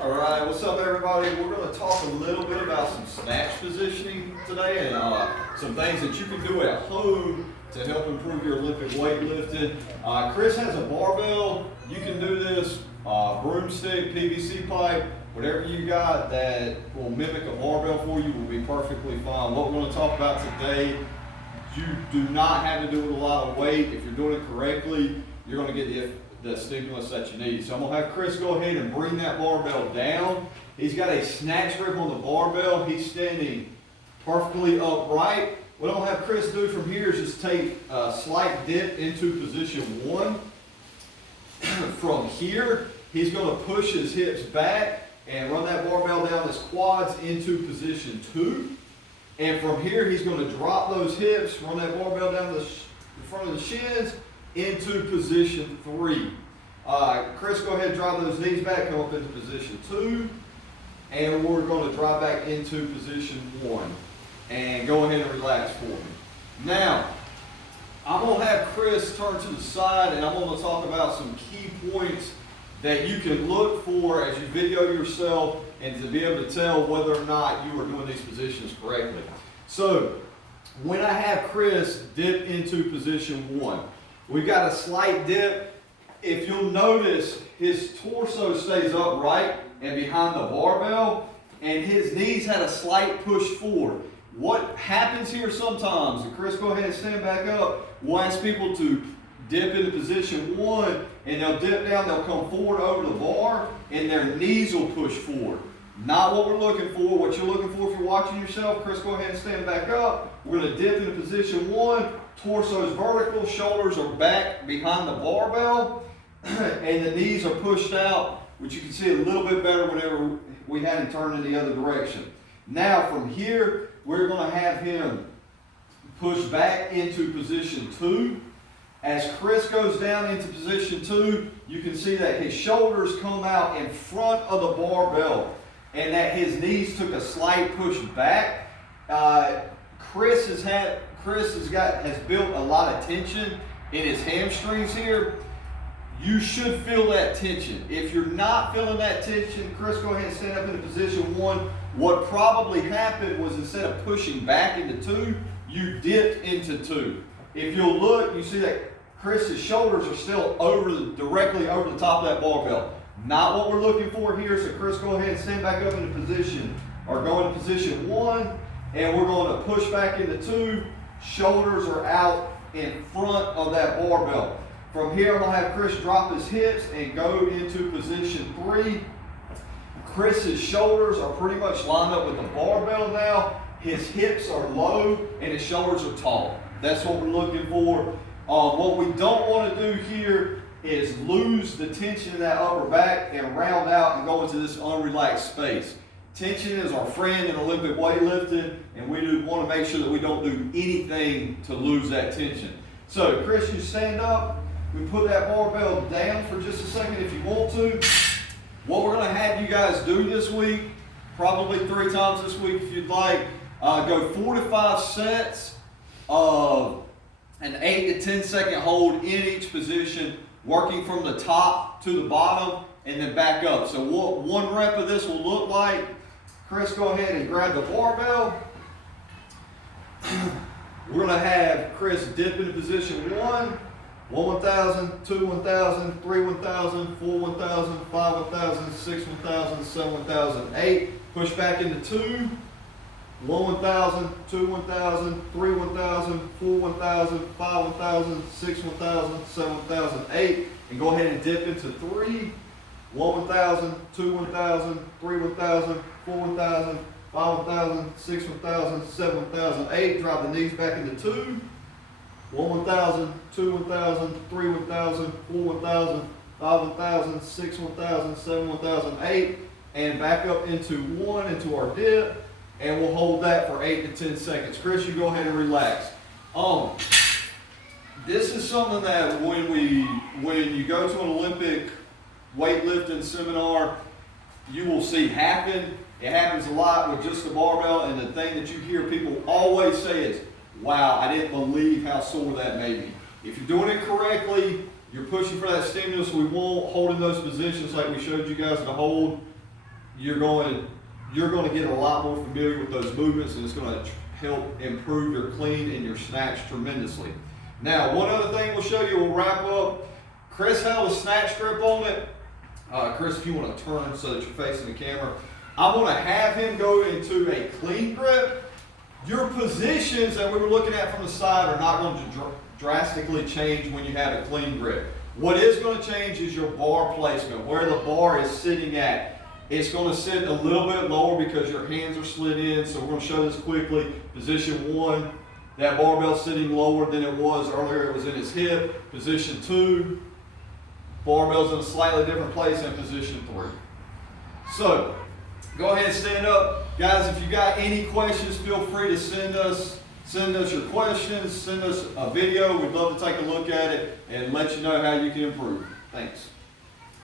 All right, what's up, everybody? We're going to talk a little bit about some snatch positioning today and some things that you can do at home to help improve your Olympic weightlifting. Chris has a barbell. You can do this broomstick, PVC pipe, whatever you got that will mimic a barbell for you will be perfectly fine. What we're going to talk about today, you do not have to do with a lot of weight. If you're doing it correctly, you're going to get the stimulus that you need. So I'm going to have Chris go ahead and bring that barbell down. He's got a snatch grip on the barbell. He's standing perfectly upright. What I'm going to have Chris do from here is just take a slight dip into position 1. From here, he's going to push his hips back and run that barbell down his quads into position 2. And from here, he's going to drop those hips, run that barbell down the front of the shins, into position 3. Chris, go ahead and drop those knees back, come up into position 2, and we're going to drop back into position 1. And go ahead and relax for me. Now, I'm going to have Chris turn to the side, and I'm going to talk about some key points that you can look for as you video yourself and to be able to tell whether or not you are doing these positions correctly. So, when I have Chris dip into position 1, we've got a slight dip. If you'll notice, his torso stays upright and behind the barbell, and his knees had a slight push forward. What happens here sometimes, and Chris, go ahead and stand back up, we'll ask people to dip into position 1, and they'll dip down, they'll come forward over the bar, and their knees will push forward. Not what we're looking for. What you're looking for if you're watching yourself, Chris, go ahead and stand back up. We're going to dip into position 1. Torso is vertical, shoulders are back behind the barbell, and the knees are pushed out, which you can see a little bit better whenever we had him turn in the other direction. Now from here, we're going to have him push back into position 2. As Chris goes down into position 2, you can see that his shoulders come out in front of the barbell and that his knees took a slight push back. Chris has built a lot of tension in his hamstrings here. You should feel that tension. If you're not feeling that tension, Chris, go ahead and stand up into position 1. What probably happened was instead of pushing back into 2, you dipped into 2. If you'll look, you see that Chris's shoulders are still directly over the top of that barbell. Not what we're looking for here, so Chris, go ahead and stand back up into position, or go into position 1, and we're going to push back into 2. Shoulders are out in front of that barbell. From here, I'm going to have Chris drop his hips and go into position 3. Chris's shoulders are pretty much lined up with the barbell now. His hips are low and his shoulders are tall. That's what we're looking for. What we don't want to do here is lose the tension in that upper back and round out and go into this unrelaxed space. Tension is our friend in Olympic weightlifting, and we do want to make sure that we don't do anything to lose that tension. So, Chris, you stand up. We put that barbell down for just a second if you want to. What we're going to have you guys do this week, probably 3 times this week if you'd like, go 4 to 5 sets of an 8 to 10 second hold in each position, working from the top to the bottom and then back up. So what 1 rep of this will look like, Chris, go ahead and grab the barbell. We're going to have Chris dip into position 1, 1,000, 2, 1,000, 3, 1,000, 4, 1,000, 5, 1,000, 6, 1,000, 7, 1,000, 8. Push back into 2. 1,000, 2, 1,000, 3, 1,000, 4, 1,000, 5, 1,000, 6, 1,000, 7, 1,000, 8. And go ahead and dip into 3. 1,000, 2, 1,000, 3, 1,000, 4, 1,000, 5, 1,000, 6, 1,000, 7, 1,000, 8. Drop the knees back into 2. 1,000, 2, 1,000, 3, 1,000, 4, 1,000, 5, 1,000, 6, 1,000, 7, 1,000, 8. And back up into 1, into our dip. And we'll hold that for 8 to 10 seconds. Chris, you go ahead and relax. This is something that when you go to an Olympic weightlifting seminar, you will see happen. It happens a lot with just the barbell, and the thing that you hear people always say is, wow, I didn't believe how sore that made me. If you're doing it correctly, you're pushing for that stimulus we want, holding those positions like we showed you guys to hold. you're going to get a lot more familiar with those movements, and it's going to help improve your clean and your snatch tremendously. Now, one other thing we'll show you, we'll wrap up. Chris held a snatch grip on it. Chris, if you want to turn so that you're facing the camera, I'm going to have him go into a clean grip. Your positions that we were looking at from the side are not going to drastically change when you have a clean grip. What is going to change is your bar placement, where the bar is sitting at. It's going to sit a little bit lower because your hands are slid in, so we're going to show this quickly. Position 1, that barbell sitting lower than it was earlier, it was in his hip. Position 2, barbell's in a slightly different place in position 3. So, go ahead and stand up. Guys, if you got any questions, feel free to send us your questions, send us a video. We'd love to take a look at it and let you know how you can improve. Thanks.